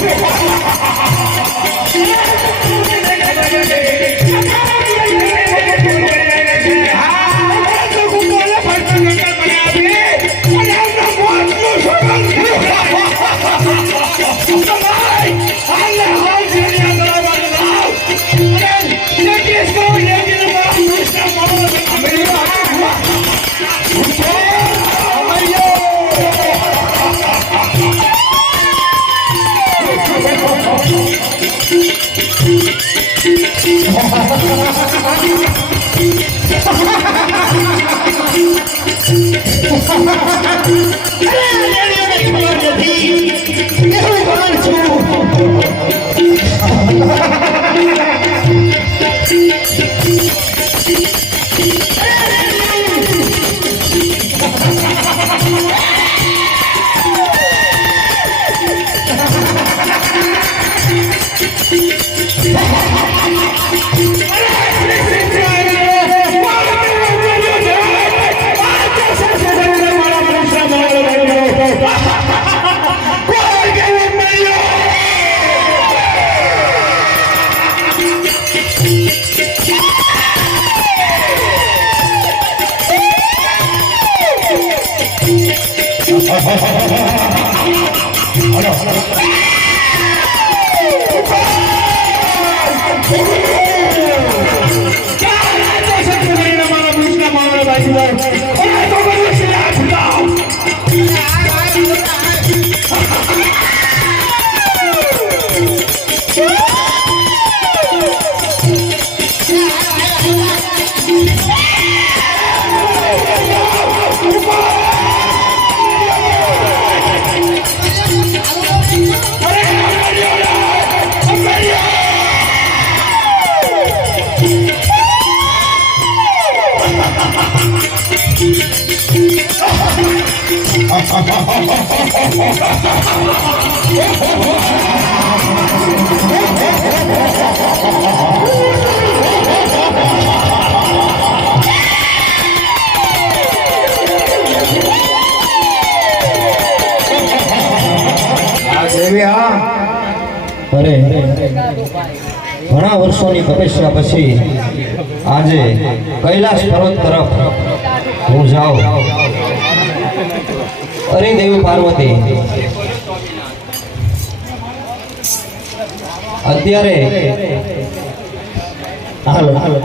Thank you. Everybody's દેવી હા ઘણા વર્ષોની તપસ્યા પછી આજે કૈલાસ પર્વત તરફ હું જાઉં. અરે દેવી પાર્વતી. અત્યારે હાલો હાલો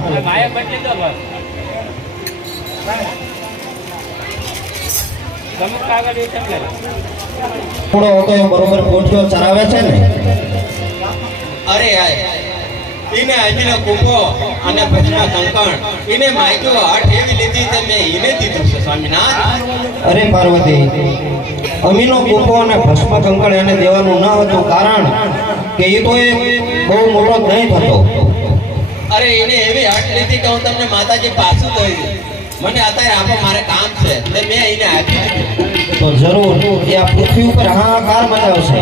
થોડો હતો બરોબર પોઠિયો ચરાવે છે ને? અરે આય ઈને અમીનો કુંભો અને ભજના કંકણ. એને માગ્યો હાથ એવી લીધી તે મેં એને દીધું છે, સ્વામિનાથ. અરે પાર્વતી, અમીનો કુંભો અને ભસ્મ કંકણ એને દેવાનું ન હતું કારણ કે એ તો એક બહુ મોટો નહીં થતો અરે એને એવી હાથ લીધી કે હું તમને માતાજી પાછું દઈ મને અત્યારે આપો મારે કામ છે, તે મેં એને આપી તો જરૂર, એ આ પૃથ્વી ઉપર હાહાકાર મચાવશે.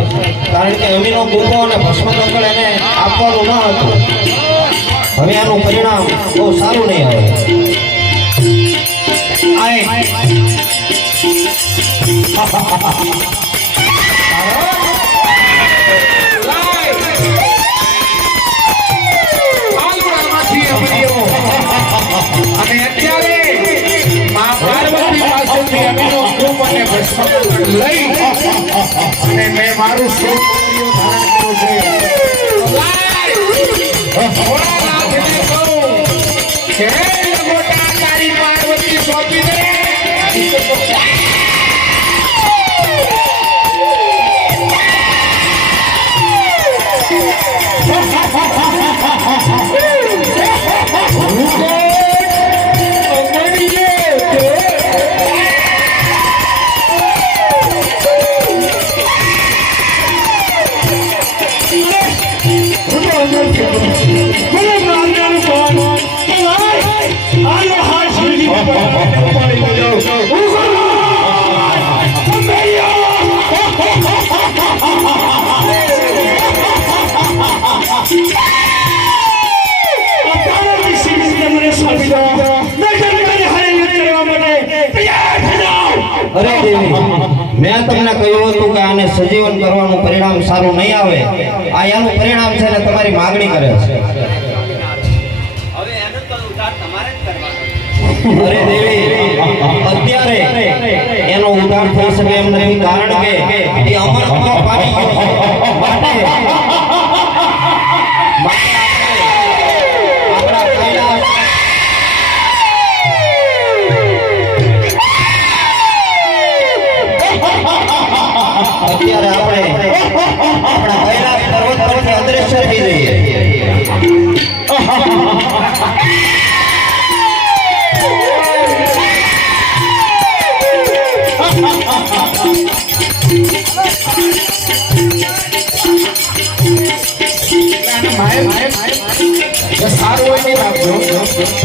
કારણ કે અમીનો કૂપો અને ભસ્મ કંકણ એને આપવાનું ન હતું. હવે આનું પરિણામ બહુ સારું નહીં આવે. અત્યારે મા પાર્વતી પાસેથી અમીનો ધૂપ અને ભસ્મ લઈ. અને મેં મારું સ્વરૂપ ધારણ કર્યું છે. મોટા તારી પાર્વતી સોંપી દે મેં તમને કહ્યું હતું કે આને સજીવન કરવાનું પરિણામ સારું નહીં આવે. આ એનું પરિણામ છે ને તમારી માગણી કરે છે. અરે દેવી અત્યારે એનો ઉદાહરણ થઈ શકે એમ નથી કારણ કે એ અમર અમર પામી ગયો સારું હોય નહીં